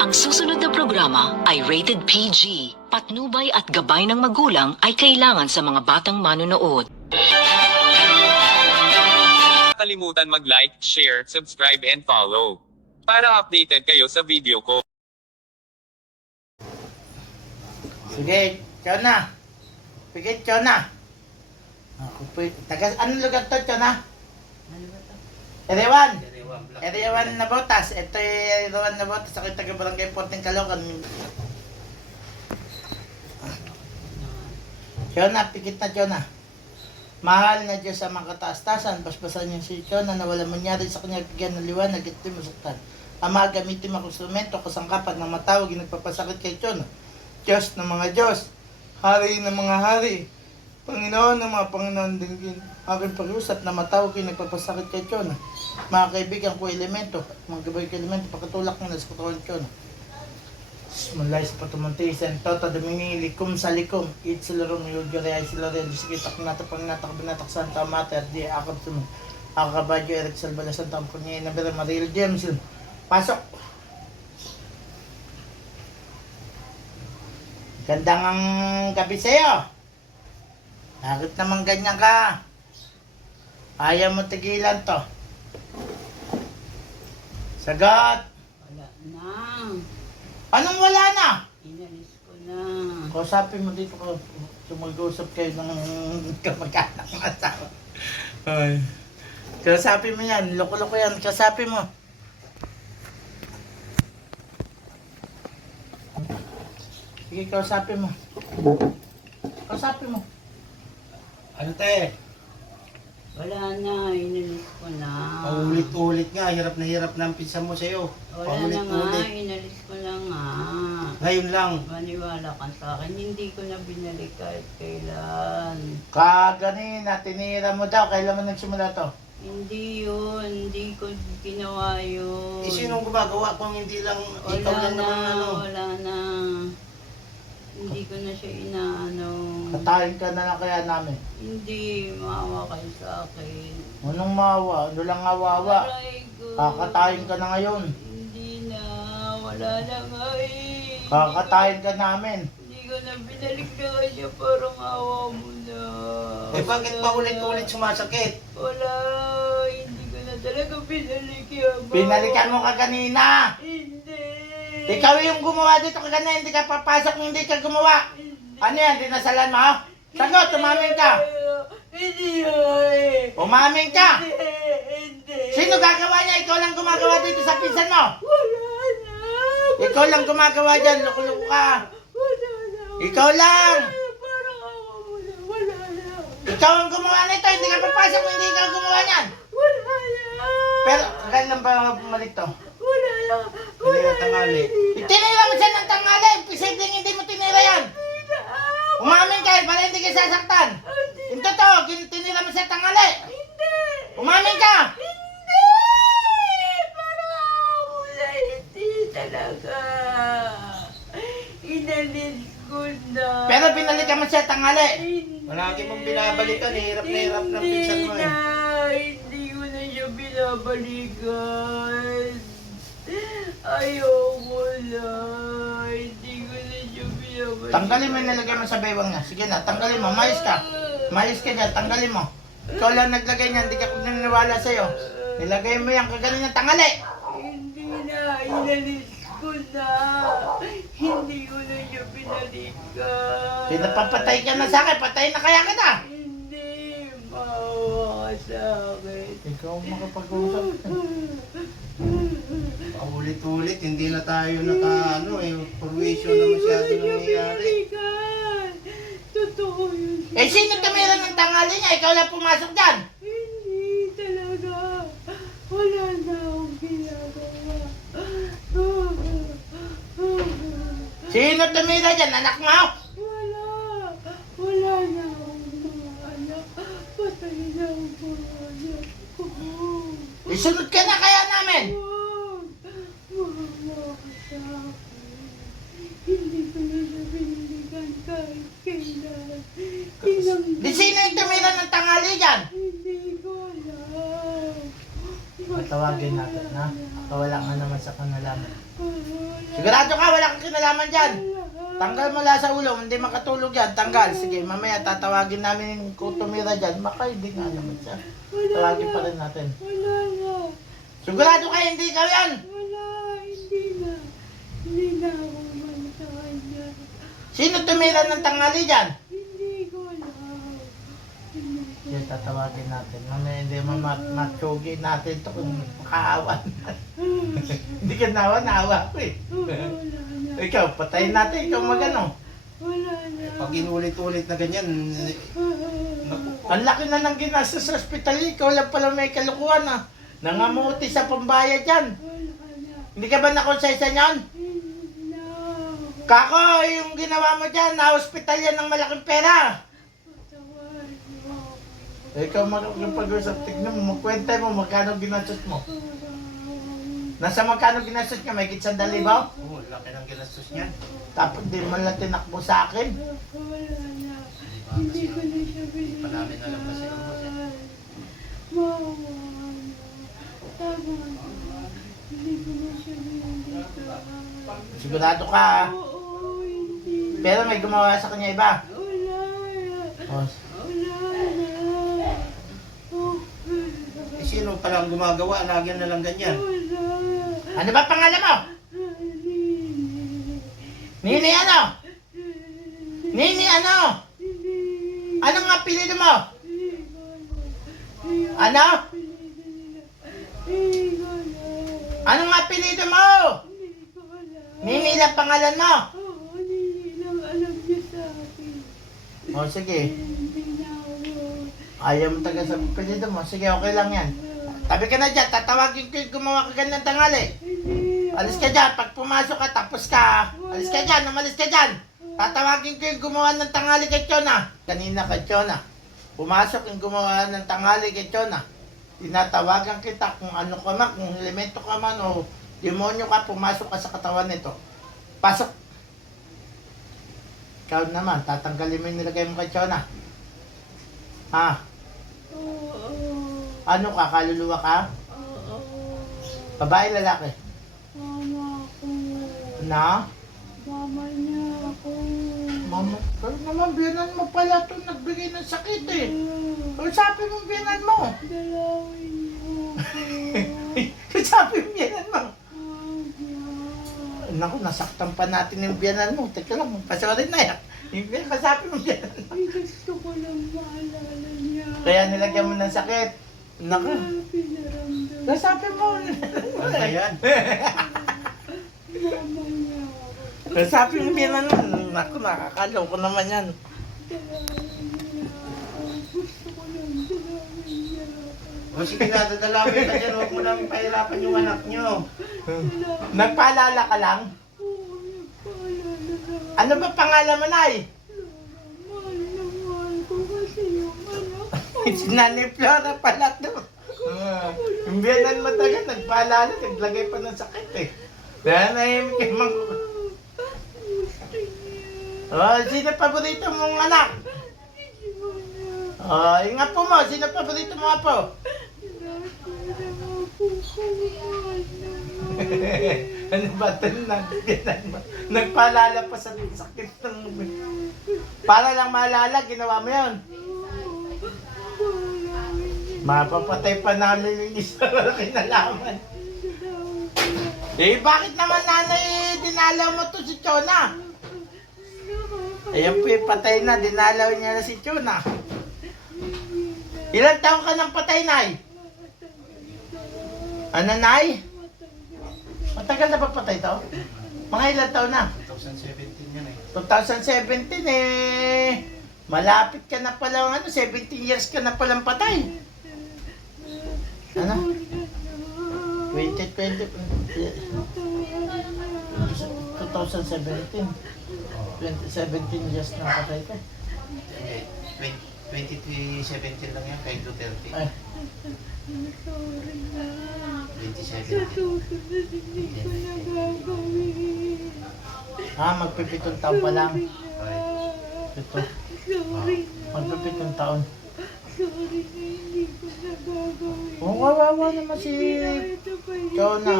Ang susunod na programa ay rated PG. Patnubay at gabay ng magulang ay kailangan sa mga batang manonood. kalimutan mag-like, share, subscribe and follow. Para updated kayo sa video ko. Sige, Chona. Sige, Chona. Ako po, taga, anong lugar to, Chona? Erewan. Erewan na botas. Ito yung Erewan na botas. Ako yung taga Barangay Porting Caloocan. Chona, pikit na Chona. Mahal na Diyos sa mga kataas-tasan, basbasan niyo si Chona na wala mangyari sa kanya bigyan ng liwanag at masaktan. Ama, gamitin akong instrumento, kasangkapan ng matawag, yung nagpapasakit kay Chona. Diyos ng mga Diyos, Hari ng mga Hari, Panginoon ng mga Panginoon dinggin, aking pag-usap na matawag yung nagpapasakit kay Chona. Mga kaibigan ko elemento, mga gabay ko elemento, pakatulak mo na sa katawan Chona. Mulay sa patumantisan, Tota Domini, likum sa likum, it sila rum, yudyo ay sila rin, disikitak nata pang natak binatak santa mater, di akab sumo. Akabadyo, Eric Salbala, Santa Ampunya, Nabira, Maril James, pasok! Gandang ang gabi sa'yo. Bakit naman ganyan ka? Ayaw mo tigilan to. Sagot! Wala na. Anong wala na? Inalis ko na. Kausapin mo dito ko. Sumag-usap kayo ng kamag-anak ng asawa. Ay. Kausapin mo yan. Loko-loko yan. Kausapin mo. Sige, kausapin mo. Kausapin mo. Ano te? Wala na. Inalis ko na. Paulit-ulit nga, hirap na hirap na ang pinsan mo sa'yo. Wala na nga. Paulit-ulit. Inalis ko na nga. Ngayon lang. Maniwala ka sa akin. Hindi ko na binalik kahit kailan. Kaganina, tinira mo daw. Kailan mo nagsimula to? Hindi yun. Hindi ko ginawa yun. Eh, sinong gumagawa kung hindi lang, Wala ikaw lang na. naman ano? Wala na. Hindi ko na siya inaano. Katayin ka na lang kaya namin. Hindi. Maawa kayo sa akin. Anong mawa? Ano lang awawa? Aray ko. Kakatayin ka na ngayon. Hindi na. Wala na nga eh. Kakatayin ka namin. Hindi ko na binalik na kanya parang awa mo na. Eh, bakit pa ulit-ulit sumasakit? Wala. Hindi ko na talaga binalik yan. Pinalikan mo ka kanina. Hindi. Ikaw yung gumawa dito kanina, hindi ka papasok hindi ka gumawa. Ano yan, dinasalan mo? Sagot, umamin ka. Hindi. Umamin ka. Sino gagawa niya? Ikaw lang gumagawa dito sa pinsan mo. Wala na. Ikaw lang gumagawa dyan, loko-loko ka. Ikaw lang. Ikaw ang gumawa nito, hindi ka papasok hindi ikaw gumawa niyan. Wala na. Pero, kailan ba bumalik to? Wala na. Hindi na tangali. Tinira mo siya ng tangali. Posibleng hindi mo tinira yan. Umamin ka, para hindi ka sasaktan. Yung totoo, gin- tinira mo siya tangali. Hindi. Umamin ka. Hindi. Parang mo na. Hindi talaga. Inalis ko na. Pero binalikan mo siya tangali. Hindi. Malagi mong binabalikan, eh, hirap na hirap ng pinsan mo Hindi eh. na. Hindi ko na siya binabalikan. Ayoko na. Hindi ko na siya binabalikan. Tanggalin mo yung nilagay mo sa bewang niya. Sige na, tanggalin mo. Mayos ka. Mayos ka dyan, tanggalin mo. Ikaw lang naglagay niya, hindi ka naniniwala sa'yo. Nilagay mo yan, kagaling ng tangali. Hindi na. Inalis ko na. Hindi ko na siya binalikan. Pinapapatay ka na sa akin, patay na kaya kita. Hindi. Maawa ka sa akin. Ikaw makapag-usap. Paulit-ulit, hindi na tayo naka, ano eh, perwisyo na masyado nangyayari. Binalikan. Totoo yun. Eh, sino tumira ng tangali niya? Ikaw lang pumasok dyan. Hindi talaga. Wala na akong ginagawa. Sino tumira dyan? Anak mo? Wala. Wala na akong mga anak. Patay na ang mga anak ko. Isunod ka na kaya namin. Huwag. Maawa ka sa akin. Hindi ko na siya binilikan kahit kailan. Ilang Di sino yung tumira ng tangali dyan? Hindi ko alam. Patawagin natin, ha? Kawala nga naman sa kanila. Wala. Sigurado ka, wala kang kinalaman dyan. Tanggal mo lang sa ulo, hindi makatulog yan. Tanggal. Sige, mamaya tatawagin namin kung tumira dyan. Baka hindi nga naman siya. Tawagin pa rin natin. Wala na. Sigurado kayo, hindi ikaw yan. Wala. Hindi na. Hindi na ako man sa kanya. Sino tumira ng tangali dyan? Hindi ko alam. Hindi ko Yan, tatawagin natin. Mamaya hindi mo mat matsugi natin to kung makaawan. hindi ka nawa, naawa ko eh. Ikaw, patayin natin. Ikaw magano. Wala na. Pag inulit-ulit na ganyan, eh. Ang laki na ng ginastos sa ospital. Ikaw lang pala may kalukuhan ah. Nangamuti sa pambayad yan. Hindi ka ba nakonsensya niyan? Na. Kako, yung ginawa mo dyan, na-hospital yan ng malaking pera. Mo. Ikaw magpag-usap, tignan mo, magkwenta mo, magkano ginastos mo. Nasa magkano ginastos ka, may kitsan dalibaw? Oo, laki ng ginastos niyan. Tapos di man lang tinakbo sa akin. Wala na. Hindi ko na siya pa namin alam kasi yung boss, eh. Na. Tama na. Hindi ko na siya binalitaan. Sigurado ka. Oo, hindi. Pero may gumawa sa kanya iba. Wala na. Oh, Wala na. Oh, Sino palang gumagawa, lagyan na lang ganyan. wala. ano ba pangalan mo? Nini ano? Nini ano? Anong apelido mo? Ano? Anong apelido mo? Nini lang pangalan mo? Oo, hindi lang alam niya sa akin. O sige. Ayaw mo taga sa apelido mo. Sige, okay lang yan. Tabi ka na dyan, tatawagin ko yung gumawa ka ganyan ng tangali. Alis ka dyan, pag pumasok ka, tapos ka. Alis ka dyan, umalis ka dyan. Tatawagin ko yung gumawa ng tangali kay Chona. Kanina kay Chona. Pumasok yung gumawa ng tangali kay Chona. Tinatawagan kita kung ano ka man, kung elemento ka man o demonyo ka, pumasok ka sa katawan nito. Pasok. Ikaw naman, tatanggalin mo yung nilagay mo kay Chona. Ha? Ano ka? Kaluluwa ka? Oo. Babae, lalaki? Mama ko. Na? Mama niya ako. Mama, pero naman biyanan mo pala ito nagbigay ng sakit eh. Ah, Kasabi mo biyanan mo. Dalawin ako. Kasabi mo biyanan mo. Naku, nasaktan pa natin yung biyanan mo. Teka lang, pasorin na yan. Yung kasabi mo biyanan. Ay, gusto ko lang maalala niya. Kaya nilagyan mo ng sakit. Naku, Pinaramdam. kasabi mo. Ano yan? Mama niya ako. Kasabi mo biyanan mo. Naku, nakakalaw ko naman yan. Dalawin niya ako. Gusto ko lang dalawin niya ako. O sige na, dadalawin ka dyan, huwag mo namin pahirapan yung anak nyo. Nagpaalala ka lang? Ano ba pangalan mo, Nay? Ko yung ko. Si Nanay Flora pala to. Ah, yung biyanan mo talaga, nagpaalala, naglagay pa ng sakit eh. Kaya nahimik yung. Gusto niya. Oh, sino paborito mong anak? Oh, yung apo mo, sino paborito mong apo? ano ba ito? Nagpaalala pa sa sakit ng... Para lang maalala, ginawa mo yun. Mapapatay pa namin yung isa na kinalaman. Eh, bakit naman nanay dinalaw mo to si Chona? Ayan po patay na, dinalaw niya na si Chona. Ilan taon ka ng patay, Nay? Ano, Nay? Matagal na ba patay to? Mga ilan taon na? 2017 yan eh. 2017 eh. Malapit ka na pala, ano, 17 years ka na palang patay. Ano? 2020, 2017. 2017 years na patay ka. Eh, 20, 2017 lang yan kay Duterte. Ay, 2017. ah, magpipitong taon pa lang. Ito, Sorry na. magpipitong taon. Sorry na hindi ko nagagawin. Oh, kawawa naman si... Ikaw na.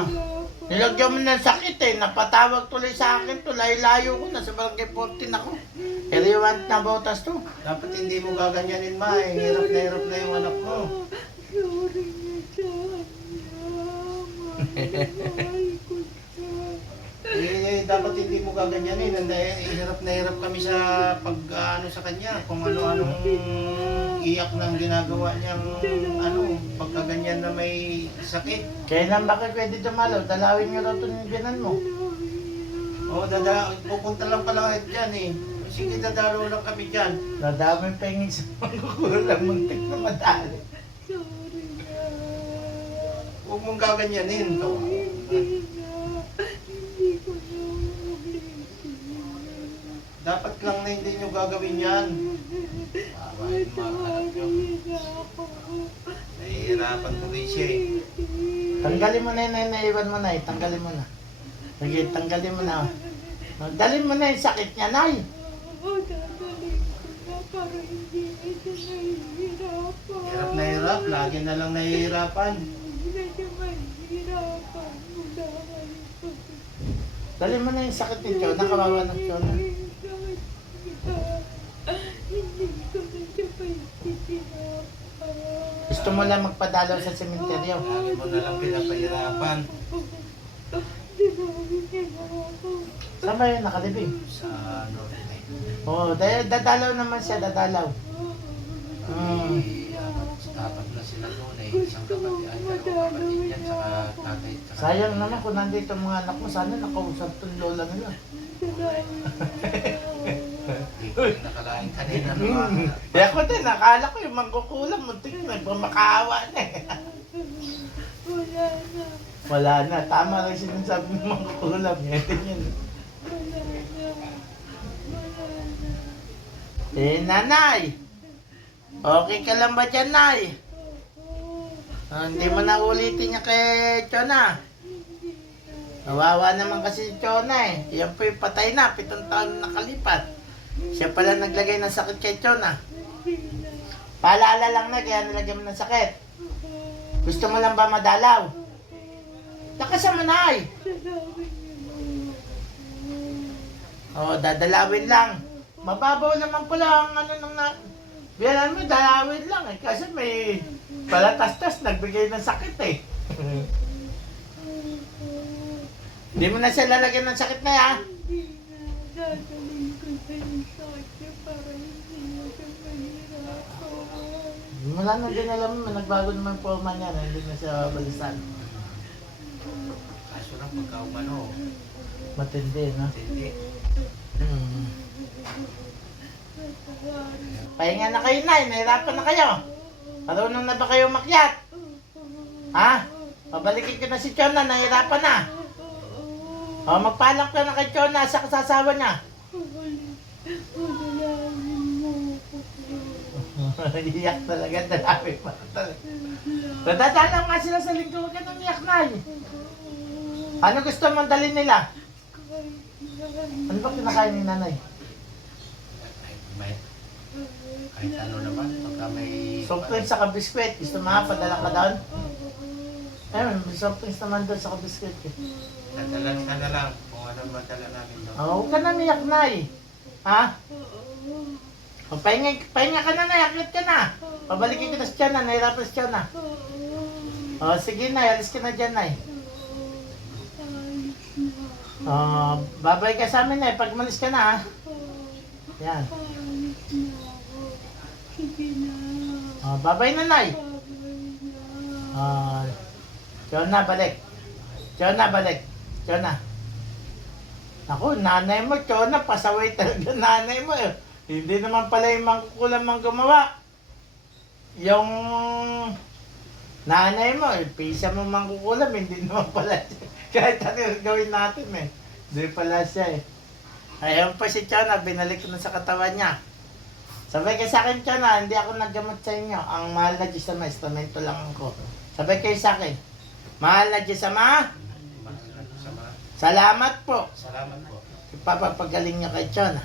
Nilagyan mo ng sakit eh. Napatawag tuloy sa akin. Tulay-layo ko. Nasa barangay 14 ako. Iriwant na botas to. Dapat hindi mo gaganyanin ma, eh. Hirap na hirap na yung anak mo. Sorry na sa kanya. Mahal ko siya. Eh, dapat hindi mo gaganyanin. Dahil hirap na hirap kami sa pag ano sa kanya. Kung ano-anong iyak ng ginagawa niyang ano, pagkaganyan na may sakit. Kailan ba kayo pwede dumalaw? Dalawin nyo raw ito yung binan mo. O, dada, pupunta lang pala kahit dyan eh. Sige, dadalo lang kami dyan. Nadaming penging sa mangkukulang. Muntik na madali. Huwag mong gaganyanin. Na. Hindi. Dapat lang na hindi nyo gagawin yan. Sorry na ako. Nahihirapan siya eh. Tanggalin mo na yun, na naiwan mo na eh. Tanggalin mo na. Sige, tanggalin mo na. Oh, Dalhin mo na yung sakit niya, Nay. Oo, na para. Hirap na hirap, lagi na lang nahihirapan. Dalhin mo na yung sakit ni Chona. Kawawa ng Chona. Gusto mo lang magpadalaw sa sementeryo. Lagi mo na lang pinapahirapan. Saan ba yun nakalibing? Sa ano, eh. Oo, oh, dadalaw naman siya, dadalaw. Hmm. Dapat na sila doon eh. Isang kapatid, ay dalawang kapatid yan, saka tatay, saka... Sayang naman kung nandito ang mga anak mo, sana nakausap tong lola nila. Hindi ko rin nakalain kanina na mga... Kaya ako din, nakala ko yung mangkukulam, muntik na, makaawa na eh. Wala na. Wala na, tama lang sinasabi ng mangkukulam. Yan yun. Wala na. Wala na. Eh, nanay! Okay ka lang ba dyan, nay? Ah, hindi mo na ulitin niya kay Chona. Nawawa naman kasi si Chona eh. Yan po yung patay na, pitong taon na nakalipat. Siya pala naglagay ng sakit kay Chona. Paalala lang na, kaya nilagyan mo ng sakit. Gusto mo lang ba madalaw? Lakasan mo na ay. Oo, dadalawin lang. Mababaw naman pala ang ano nung na... Biyanan mo, dalawin lang eh. Kasi may palatastas, nagbigay ng sakit eh. Hindi mo na siya lalagyan ng sakit na yan. Hindi na. Dadalhin ko sa isosyo para hindi na siya mahirapan. Wala na din alam mo, nagbago naman po man yan. Hindi na siya balisan. Kaso lang pagka umano, Matindi, no? hindi. Hmm. Pahinga na kayo na, nahirapan na kayo. Marunong na ba kayo makyat? Ha? Pabalikin ko na si Chona, nahirapan na. O, magpaalam ka na kay Chona sa kasasawa niya. Iyak talaga, dalawi pa talaga. Nadadalaw nga sila sa linggo, huwag ka nang iyak na eh. Ano gusto mong dalhin nila? Ano ba kinakain ni nanay? Ay, may, kahit ano naman, pagka may... Soft drinks sa biskwit. Gusto mo ha? Padala ka doon? Ayun, may soft drinks naman doon sa biskwit eh. Dadalan ka na lang kung ano madala namin doon. Oh, huwag ka na miyak na eh. Ha? O, pahinga, pahinga ka na na, akit ka na. Pabalikin kita sa tiyan na, nahirapan sa tiyan na. O, sige na, alis ka na dyan na eh. O, babay ka sa amin na eh, pag malis ka na ha. Yan. Sige na. O, babay na nay. Ah, Chona, balik. Chona, balik. Chona. Ako, nanay mo, Chona, pasaway talaga nanay mo. eh. Hindi naman pala yung mangkukulam ang gumawa. Yung nanay mo, eh, pisa mo mangkukulam, hindi naman pala siya. Kahit ano yung gawin natin eh. Hindi pala siya eh. Ayun pa si Chona, binalik na sa katawan niya. Sabay kayo sa akin, Chona, hindi ako naggamot sa inyo. Ang mahal na Diyos Ama, instrumento lang ako. Sabay kayo sa akin. Mahal na Diyos Ama, Sama. salamat po. Salamat po. Ipapapagaling niyo kay Chona.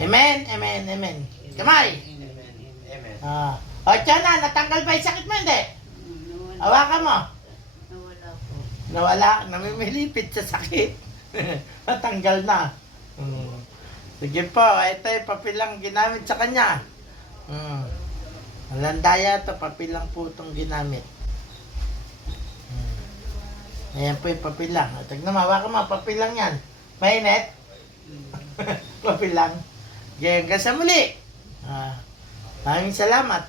Amen, amen, amen. Kamay! Amen. Amen. Ah. O, Chona, natanggal ba yung sakit mo? Hindi. Hawakan mo. Nawala po. Nawala, namimilipit sa sakit. Natanggal na. Mm. Sige po, ito yung papilang ginamit sa kanya. Mm. Malandaya to, papilang po itong ginamit. Mm. Ayan po yung papilang. Tignan mo, hawakan mo, papilang yan. Mainit? papilang. Ganyan ka sa muli. Ah, maraming salamat.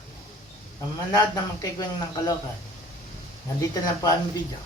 Ang manood naman kay Gwen ng Kaloka. Nandito na po ang video.